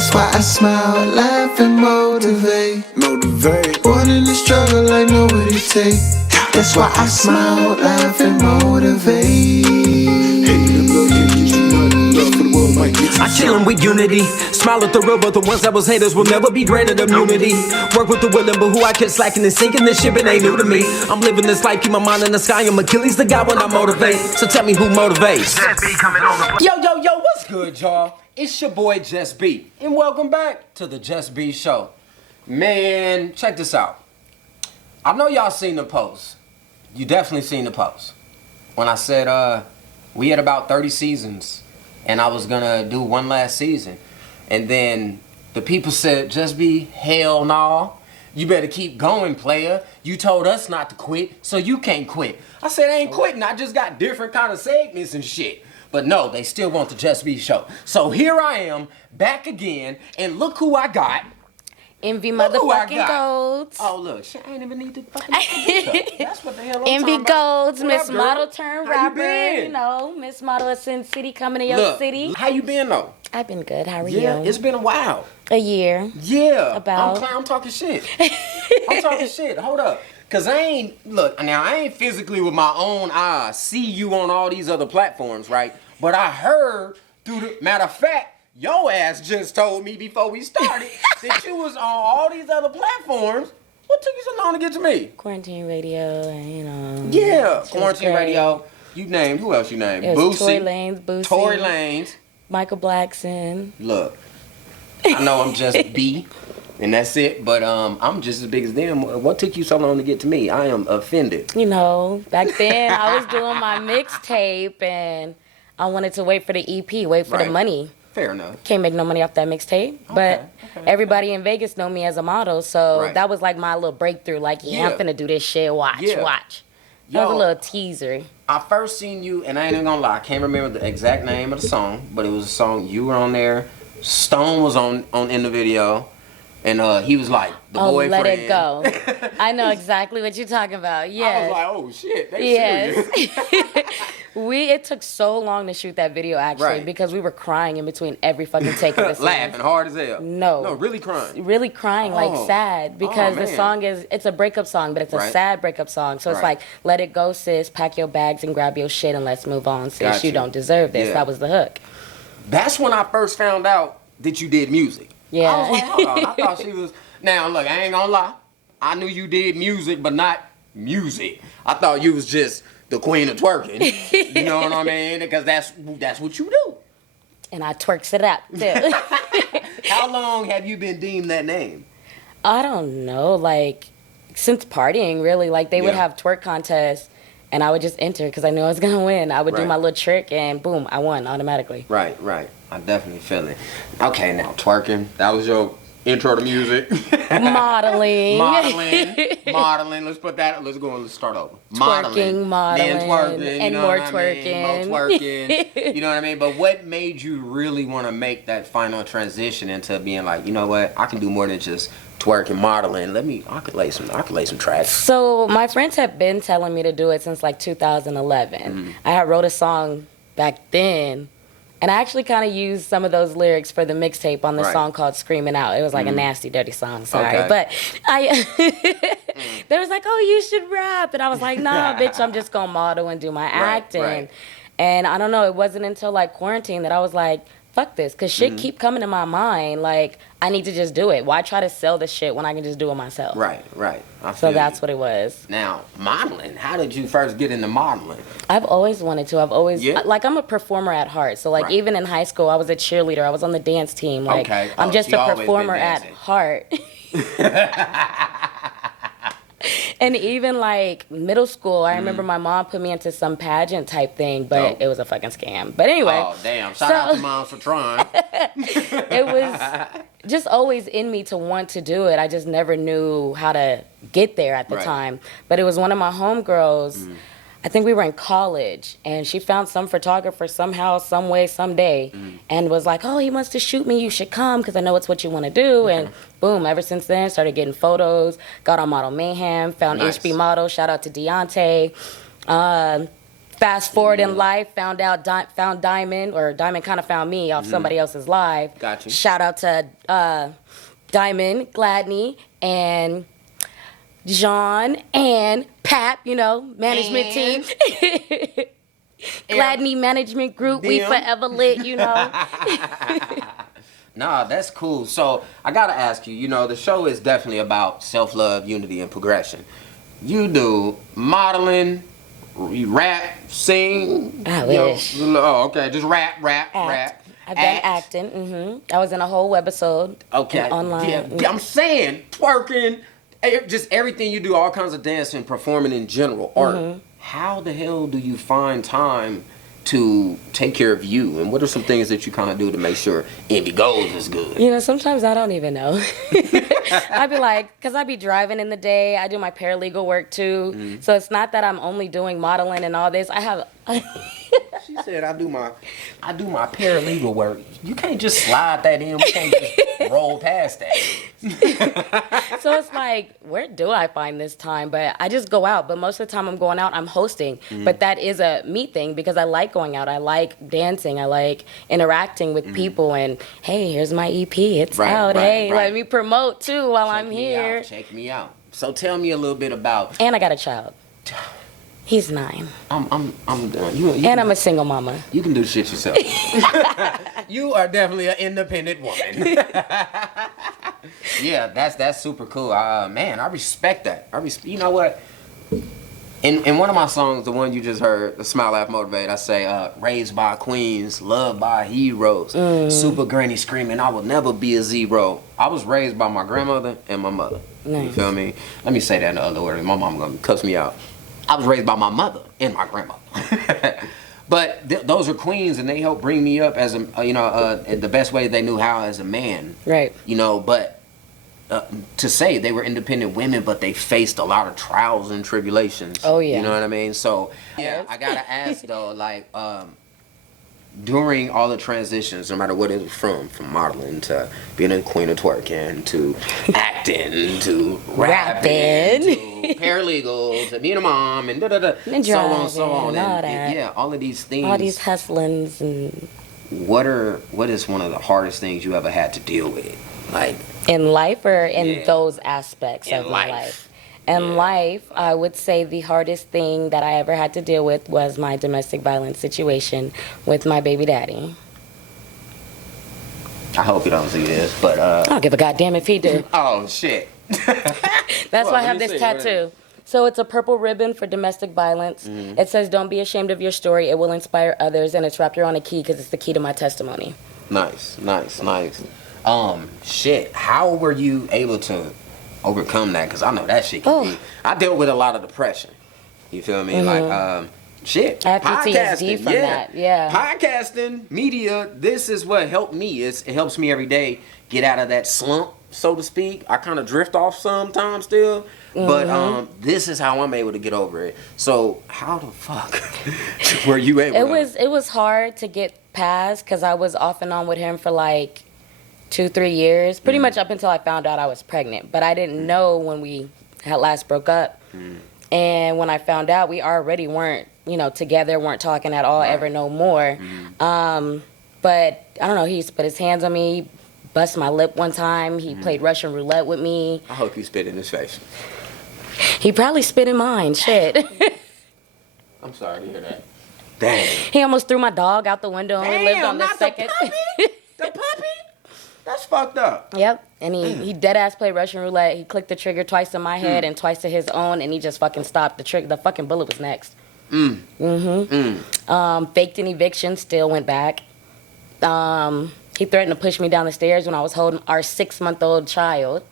That's why I smile, laugh, and motivate. Born in the struggle, I know what it takes. That's why I smile, laugh, and motivate. I chillin' with unity, smile at the real, but the ones that was haters will never be granted immunity. Work with the willing, but who I kept slacking and sinking, this shit, it ain't new to me. I'm living this life, keep my mind in the sky, I'm Achilles the guy when I motivate. So tell me who motivates. Yo, what's good, y'all? It's your boy JusB, and welcome back to the JusB Show. Man, check this out. I know y'all seen the post. You definitely seen the post. When I said we had about 30 seasons, and I was gonna do one last season. And then the people said, JusB, hell no. You better keep going, player. You told us not to quit, so you can't quit. I said, I ain't quitting. I just got different kind of segments and shit. But no, they still want the JusB Show. So here I am, back again, and look who I got. Envy motherfucking Goldz. Oh, look, she ain't even need to fucking That's what the hell I'm Envy talking about. Goldz, Miss Model turned rapper. You know, Miss Model of Sin City coming to your city. How you been, though? I've been good. How are Yeah, you? it's been a while. A year. Yeah. About. I'm talking shit. I'm talking shit. Hold up. Cause I ain't physically with my own eyes see you on all these other platforms, right? But I heard through the matter of fact, your ass just told me before we started that you was on all these other platforms. What took you so long to get to me? Quarantine radio, and you know. Yeah, quarantine radio. You named, who else you named? It was Boosie. Tory Lanez, Lanez. Michael Blackson. Look, I know I'm just B, and that's it, but I'm just as big as them. What took you so long to get to me? I am offended. You know, back then I was doing my mixtape, and I wanted to wait for the EP, wait for the money. Fair enough. Can't make no money off that mixtape, but everybody in Vegas know me as a model, so that was like my little breakthrough. Like, I'm finna do this shit. Watch. That was a little teaser. I first seen you, and I ain't even gonna lie, I can't remember the exact name of the song, but it was a song you were on there. Stone was on in the video, and he was like the boyfriend. Let It Go. I know exactly what you're talking about. Yes. I was like, oh shit, they serious. It took so long to shoot that video actually because we were crying in between every fucking take of the song. Laughing hard as hell. No, really crying. Really crying, like sad, because the song it's a breakup song, but it's a sad breakup song. So it's like, let it go, sis, pack your bags and grab your shit and let's move on, sis. You don't deserve this. That was the hook. That's when I first found out that you did music. Yeah. I was like, hold on, I thought she was. Now look, I ain't gonna lie. I knew you did music, but not music. I thought you was just the queen of twerking. You know what I mean? Because that's what you do. And I twerks it up too. How long have you been deemed that name? I don't know, like since partying really. Like they would have twerk contests and I would just enter because I knew I was gonna win. I would do my little trick and boom, I won automatically. Right. I definitely feel it. Okay, now twerking. That was your intro to music. Modeling. Let's put that. Let's start over. Modeling. Then twerking, and more twerking. More twerking. You know what I mean? But what made you really want to make that final transition into being like, you know what? I can do more than just twerking, modeling. I could lay some tracks. So my friends have been telling me to do it since like 2011. I had wrote a song back then. And I actually kind of used some of those lyrics for the mixtape on the song called Screaming Out. It was like a nasty, dirty song, sorry. Okay. But they was like, oh, you should rap. And I was like, nah, bitch, I'm just going to model and do my acting. And I don't know, it wasn't until like quarantine that I was like, fuck this. Because shit keep coming to my mind. Like, I need to just do it. Why try to sell the shit when I can just do it myself? Right. So that's what it was. Now, modeling. How did you first get into modeling? I've always wanted to. I've always, like, I'm a performer at heart. So, like, even in high school, I was a cheerleader. I was on the dance team. Like, I'm just a performer at heart. And even like middle school, I remember my mom put me into some pageant type thing, but it was a fucking scam. But anyway. Oh, damn. Shout out to mom for trying. It was just always in me to want to do it. I just never knew how to get there at the time. But it was one of my homegirls. I think we were in college, and she found some photographer somehow, some way, someday, and was like, oh, he wants to shoot me, you should come, because I know it's what you want to do, and boom, ever since then, started getting photos, got on Model Mayhem, found HB Model, shout out to Deontay, Fast forward in life, found Diamond, or Diamond kind of found me off somebody else's live. Got you. Shout out to Diamond, Gladney, and John, and Pap, management team. Gladney Management Group, we forever lit, Nah, that's cool. So I gotta ask you, the show is definitely about self-love, unity, and progression. You do modeling, you rap, sing. I wish. Oh, okay. Just rap. I've done acting. I was in a whole webisode. Okay. Online. Yeah, I'm saying twerking, just everything you do, all kinds of dancing, performing in general, art. How the hell do you find time to take care of you, and what are some things that you kind of do to make sure Envy Goldz is good? Sometimes I don't even know. I'd be like, because I be driving in the day, I do my paralegal work too, so it's not that I'm only doing modeling and all this. I have She said I do my paralegal work. You can't just slide that in. We can't just roll past that. So it's like, where do I find this time? But I just go out. But most of the time I'm going out, I'm hosting. But that is a me thing because I like going out. I like dancing. I like interacting with people. And hey, here's my EP. It's out. Let me promote too while I'm here. Check me out. So tell me a little bit about. And I got a child. He's 9. I'm done. You and I'm a single mama. You can do shit yourself. You are definitely an independent woman. Yeah, that's super cool. Man, I respect that. You know what? In one of my songs, the one you just heard, the Smile, Laugh, Motivate, I say, raised by queens, loved by heroes, super granny screaming, I will never be a zero. I was raised by my grandmother and my mother. Nice. You feel me? Let me say that in the other order. My mom gonna cuss me out. I was raised by my mother and my grandmother. But those are queens, and they helped bring me up as the best way they knew how as a man. Right. But to say they were independent women, but they faced a lot of trials and tribulations. Oh yeah. You know what I mean? So yeah, I gotta ask though, during all the transitions, no matter what it was from mardeling to being a queen of twerking to acting to rapping to paralegal to being a mom and and so on and so on and all that. Yeah, all of these things. All these hustlings and. What is one of the hardest things you ever had to deal with, like in life or in those aspects of my life? In life, I would say the hardest thing that I ever had to deal with was my domestic violence situation with my baby daddy. I hope you don't see this, but I don't give a goddamn if he do. Oh shit. That's why I have this tattoo. So it's a purple ribbon for domestic violence. It says, "Don't be ashamed of your story. It will inspire others." And it's wrapped around a key because it's the key to my testimony. Nice. Shit. How were you able to overcome that? Because I know that shit can be. I dealt with a lot of depression. You feel me? Shit. I have PTSD from that. Yeah. Podcasting, media. This is what helped me. It helps me every day get out of that slump, so to speak. I kind of drift off sometimes still, but this is how I'm able to get over it. So how the fuck were you able? It was hard to get past because I was off and on with him for like 2-3 years, pretty much up until I found out I was pregnant. But I didn't know when we had last broke up. And when I found out, we already weren't, together, weren't talking at all, ever no more. But I don't know, he used to put his hands on me, bust my lip one time. He played Russian roulette with me. I hope you spit in his face. He probably spit in mine, shit. I'm sorry to hear that. Damn. He almost threw my dog out the window and we lived on the second. The puppy? That's fucked up. Yep. And he dead ass played Russian roulette. He clicked the trigger twice to my head and twice to his own, and he just fucking stopped. The fucking bullet was next. Faked an eviction, still went back. He threatened to push me down the stairs when I was holding our 6-month-old child.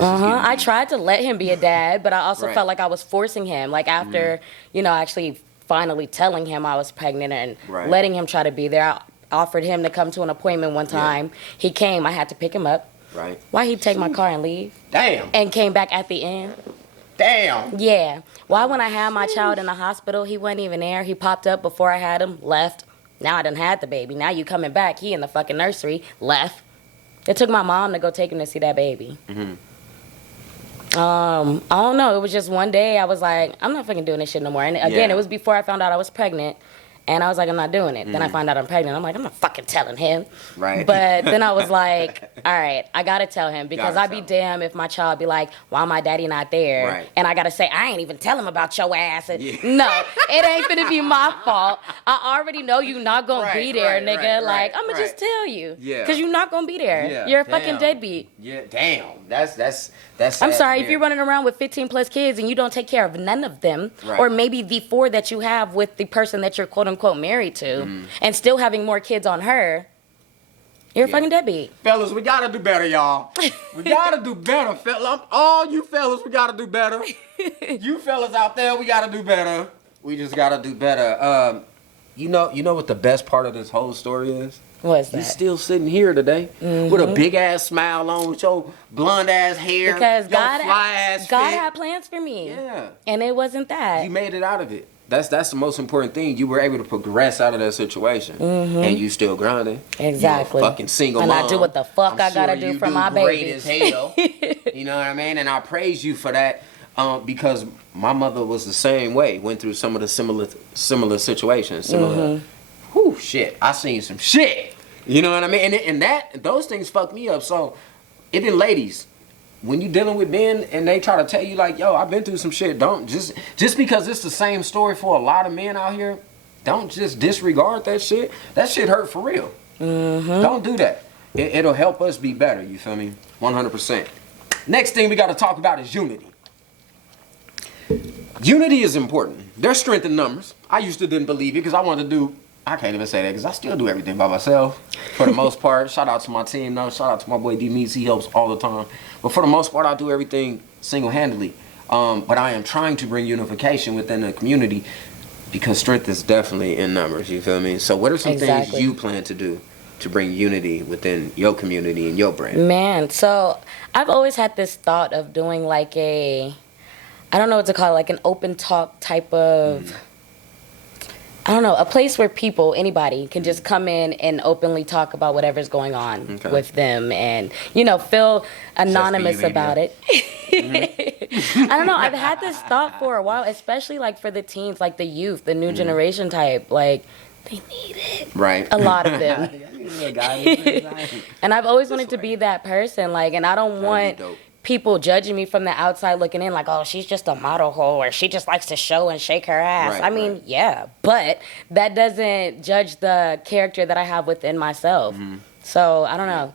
I tried to let him be a dad, but I also felt like I was forcing him. Like after, actually finally telling him I was pregnant and letting him try to be there, I offered him to come to an appointment one time. He came. I had to pick him up. Right. Why he'd take my car and leave? Damn. And came back at the end. Damn. Yeah. Why when I had my child in the hospital, he wasn't even there. He popped up before I had him, left. Now I done had the baby. Now you coming back. He in the fucking nursery, left. It took my mom to go take him to see that baby. I don't know. It was just one day I was like, I'm not fucking doing this shit no more. And again, Yeah. it was before I found out I was pregnant. And I was like, I'm not doing it. Then I find out I'm pregnant. I'm like, I'm not fucking telling him. Right. But then I was like, all right, I got to tell him because Gotta I'd be tell him. damn if my child be like, why my daddy not there? Right. And I got to say, I ain't even tell him about your ass. And Yeah. no, it ain't finna be my fault. I already know you not going to be there, Right, nigga. right, like, right, I'm going to just tell you. Yeah. Because you're not going to be there. Yeah, You're a fucking damn. deadbeat. Yeah, damn. That's I'm sad sorry, to if you're hear. running around with 15 plus kids and you don't take care of none of them, Right. or maybe the 4 that you have with the person that you're quote unquote married to, and still having more kids on her, you're a Yeah. fucking deadbeat. Fellas, we gotta do better, y'all. We gotta do better, fellas. All you fellas, we gotta do better. You fellas out there, we gotta do better. We just gotta do better. You know what the best part of this whole story is? What's You that? still sitting here today with a big ass smile on, with your blonde ass hair, Because your God, fly ass God fit. had plans for me. Yeah. And it wasn't that. You made it out of it. That's the most important thing. You were able to progress out of that situation, and you still grinding. Exactly. You're a fucking single And mom. I do what the fuck I gotta sure do you for my great baby. as hell. You know what I mean? And I praise you for that, because my mother was the same way. Went through some of the similar situations. Similar. Whew, shit. I seen some shit. You know what I mean? And those things fucked me up. So, even ladies, when you dealing with men and they try to tell you like, yo, I've been through some shit, don't just because it's the same story for a lot of men out here, don't just disregard that shit. That shit hurt for real. Don't do that. It'll help us be better, you feel me? 100%. Next thing we got to talk about is unity. Unity is important. There's strength in numbers. I used to didn't believe it because I can't even say that because I still do everything by myself for the most part. Shout out to my team, though. Shout out to my boy D Meeks. He helps all the time. But for the most part, I do everything single-handedly. But I am trying to bring unification within the community because strength is definitely in numbers. You feel me? So what are some things Exactly. you plan to do to bring unity within your community and your brand? Man, so I've always had this thought of doing like I don't know what to call it, like an open talk type of, I don't know, a place where people, anybody, can just come in and openly talk about whatever's going on Okay. with them and, feel anonymous baby. about it. I don't know, I've had this thought for a while, especially like for the teens, like the youth, the new generation type, like, they need it. Right. A lot of them. And I've always wanted to be that person, like, and I don't be want dope. people judging me from the outside looking in, like, oh, she's just a model hoe, or she just likes to show and shake her ass. Right, I mean, right. yeah, but that doesn't judge the character that I have within myself. So I don't know.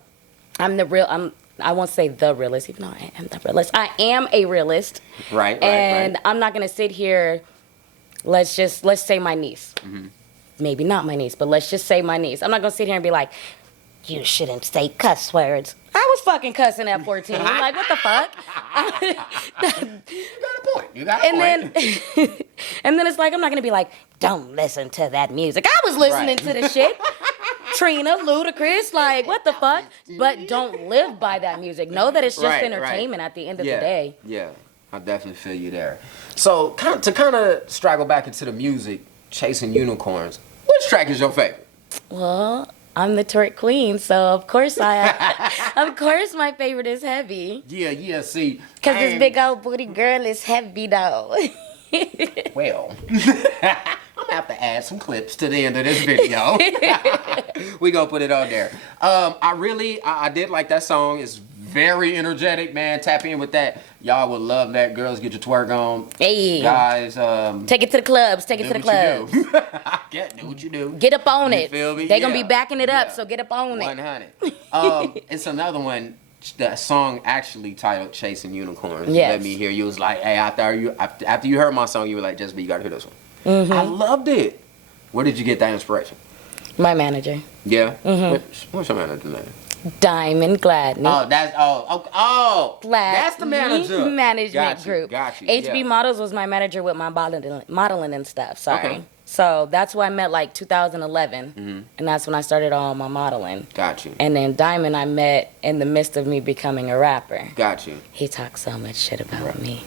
I won't say the realist, even though I am the realist. I am a realist. Right. And I'm not gonna sit here. Let's say my niece. Maybe not my niece, but let's just say my niece. I'm not gonna sit here and be like, you shouldn't say cuss words. I was fucking cussing at 14. I'm like, what the fuck? You got a point. You got a And point. then, and then it's like, I'm not gonna be like, don't listen to that music. I was listening to the shit. Trina, Ludacris, like, what the fuck? But don't live by that music. Know that it's just Right, entertainment at the end of yeah, the day. Yeah, I definitely feel you there. So, to kind of straggle back into the music, Chasing Unicorns, which track is your favorite? Well, I'm the twerk queen, so of course of course my favorite is Heavy. Yeah, see. Cause I this ain't- big old booty girl is heavy though. Well, I'm gonna have to add some clips to the end of this video. We gonna put it on there. I did like that song. It's very energetic, man. Tap in with that. Y'all would love that. Girls, get your twerk on. Hey. Guys, Take it to the clubs. Take it do to the what you clubs. do. Do what you do. Get up on You it. feel me? They gonna Yeah. be backing it up, Yeah. so get up on it. 100. It's another one. That song actually titled "Chasing Unicorns." Yes. Let me hear. You was like, hey, after you heard my song, you were like, JusB, you gotta hear this one. I loved it. Where did you get that inspiration? My manager, Yeah. What's your manager name? Diamond Gladney. That's Gladney that's the manager. management Got you, group. Got you. HB yeah. Models was my manager with my modeling and stuff. Sorry. Okay. So that's who I met like 2011, and that's when I started all my modeling. Got you. And then Diamond I met in the midst of me becoming a rapper. Got you. He talks so much shit about me.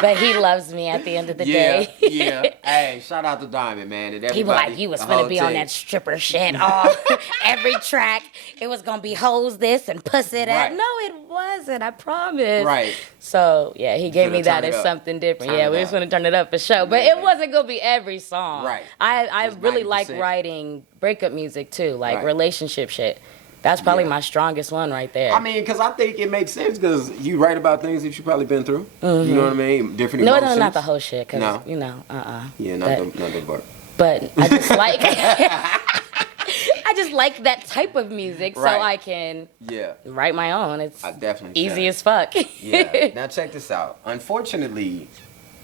But he loves me at the end of the Yeah, day. yeah. Hey, shout out to Diamond, man. And He was everybody, like, you was the gonna whole be on team. that stripper shit. Oh, every track, it was gonna be hoes this and pussy that. Right. No, it wasn't. I promise. Right. So yeah, he gave finna me that turn it as up. something different. Turn Yeah, it we up. was gonna turn it up for sure, but it wasn't gonna be every song. Right. I Just really like 90%. writing breakup music too, like Right. relationship shit. That's probably Yeah. my strongest one right there. I mean, because I think it makes sense because you write about things that you've probably been through. You know what I mean? Different no, emotions. not the whole shit, cause No. you know, Yeah, That- not the part. But I just like I just like that type of music, so Right. I can Yeah, write my own. It's I definitely easy can. as fuck. Yeah. Now check this out. Unfortunately,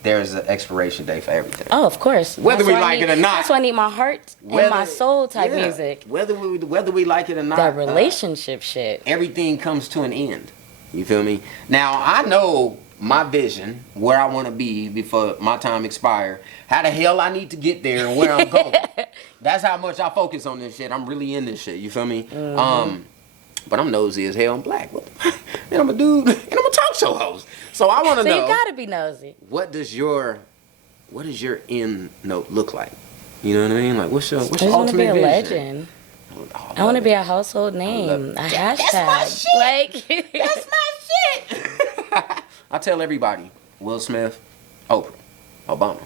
there's an expiration date for everything. Oh, of course. Whether That's we why I like need- it or not. That's why I need my heart and my soul type yeah, music. Whether we like it or not, That relationship shit. everything comes to an end. You feel me? Now I know my vision, where I want to be before my time expire, how the hell I need to get there and where I'm going. That's how much I focus on this shit. I'm really in this shit. You feel me? But I'm nosy as hell. I'm black. What the and I'm a dude and I'm a talk show host. So I want to So know, you gotta be nosy. what does your end note look like? You know what I mean? Like what's your I just want to ultimate be a vision? legend. Oh, I want to love be it. a household name, a That's hashtag. my shit. Like, That's my shit. I tell everybody: Will Smith, Oprah, Obama,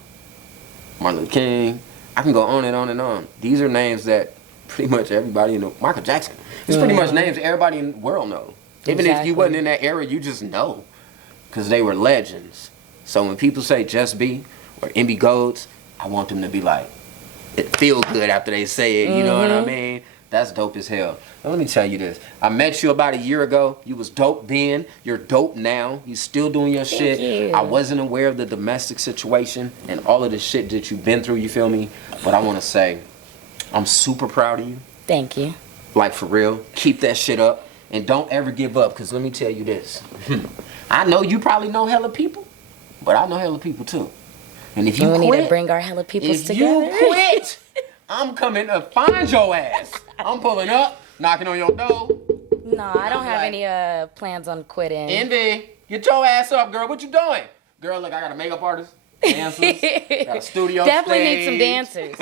Martin Luther King. I can go on and on and on. These are names that pretty much everybody know. Michael Jackson. It's pretty much names everybody in the world know. Even if Exactly. you wasn't in that era, you just know because they were legends. So when people say JusB or Envy Goldz, I want them to be like, it feel good after they say it. You know what I mean? That's dope as hell. Now, let me tell you this. I met you about a year ago. You was dope then. You're dope now. You still doing your shit. you. I wasn't aware of the domestic situation and all of the shit that you've been through, you feel me? But I want to say, I'm super proud of you. thank you. Like, for real. Keep that shit up. And don't ever give up, because let me tell you this. I know you probably know hella people, but I know hella people too. And if you We need quit, to bring our hella peoples if together. you quit, I'm coming to find your ass. I'm pulling up, knocking on your door. No, I don't have like- any plans on quitting. Envy, get your ass up, girl. What you doing? Girl, look, I got a makeup artist, dancers, got a studio Definitely stage. need some dancers.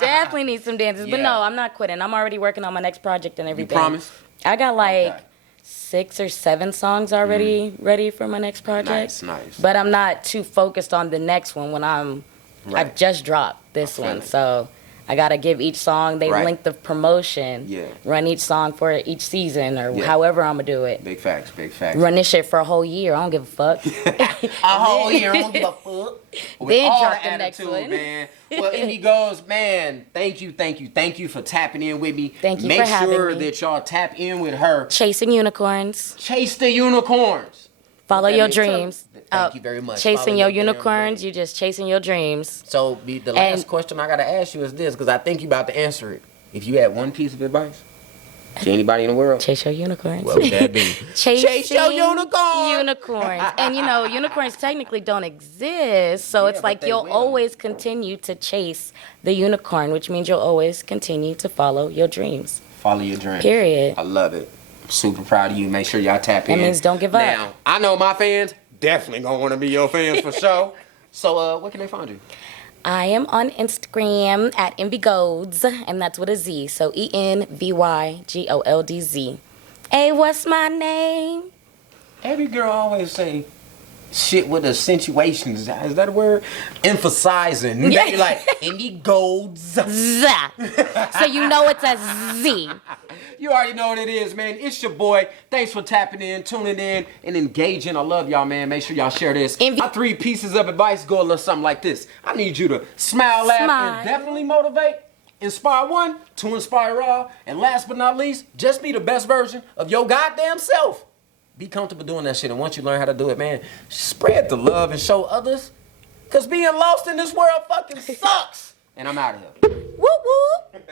Definitely need some dancers. But Yeah. no, I'm not quitting. I'm already working on my next project and You everything. promise? I got like Okay. 6 or 7 songs already ready for my next project. Nice. But I'm not too focused on the next one when I've Right. just dropped this I feel one. it. So I gotta give each song they Right. length of promotion. Yeah. Run each song for each season or Yeah. however I'm gonna do it. Big facts, big facts. Run this shit for a whole year. I don't give a fuck. A whole year, I don't give a fuck. With Then all drop the the next attitude, one. man. Well, Envy Goldz, man, thank you for tapping in with me. Thank you Make for having sure me. that y'all tap in with her. Chasing unicorns. Chase the unicorns. Follow What that your means? Tell- dreams. Thank you very much. Chasing Follow your your damn unicorns. dreams. You just chasing your dreams. So the last And- question I gotta ask you is this, because I think you about to answer it. If you had one piece of advice to anybody in the world, Chase your unicorns. what would that be? Chasing Chase your unicorn. unicorns. And you know, unicorns technically don't exist. So Yeah, it's but like they you'll will. always continue to chase the unicorn, which means you'll always continue to follow your dreams. Follow your dream. Period. I love it. I'm super proud of you. Make sure y'all tap in. That means don't give up. Now, I know my fans definitely gonna want to be your fans for sure. So, where can they find you? I am on Instagram at Envy Goldz, and that's with a Z. So ENVYGOLDZ. Hey, what's my name? Every girl always say shit with accentuations. Is that a word? Emphasizing. Yeah. They be like, Envy Goldz. Z. So you know it's a Z. You already know what it is, man. It's your boy. Thanks for tapping in, tuning in, and engaging. I love y'all, man. Make sure y'all share this. Envy- My 3 pieces of advice go a little something like this. I need you to smile, laugh, Smile. and definitely motivate. Inspire one, to inspire all. And last but not least, just be the best version of your goddamn self. Be comfortable doing that shit. And once you learn how to do it, man, spread the love and show others. Because being lost in this world fucking sucks. And I'm out of here. Whoop whoop.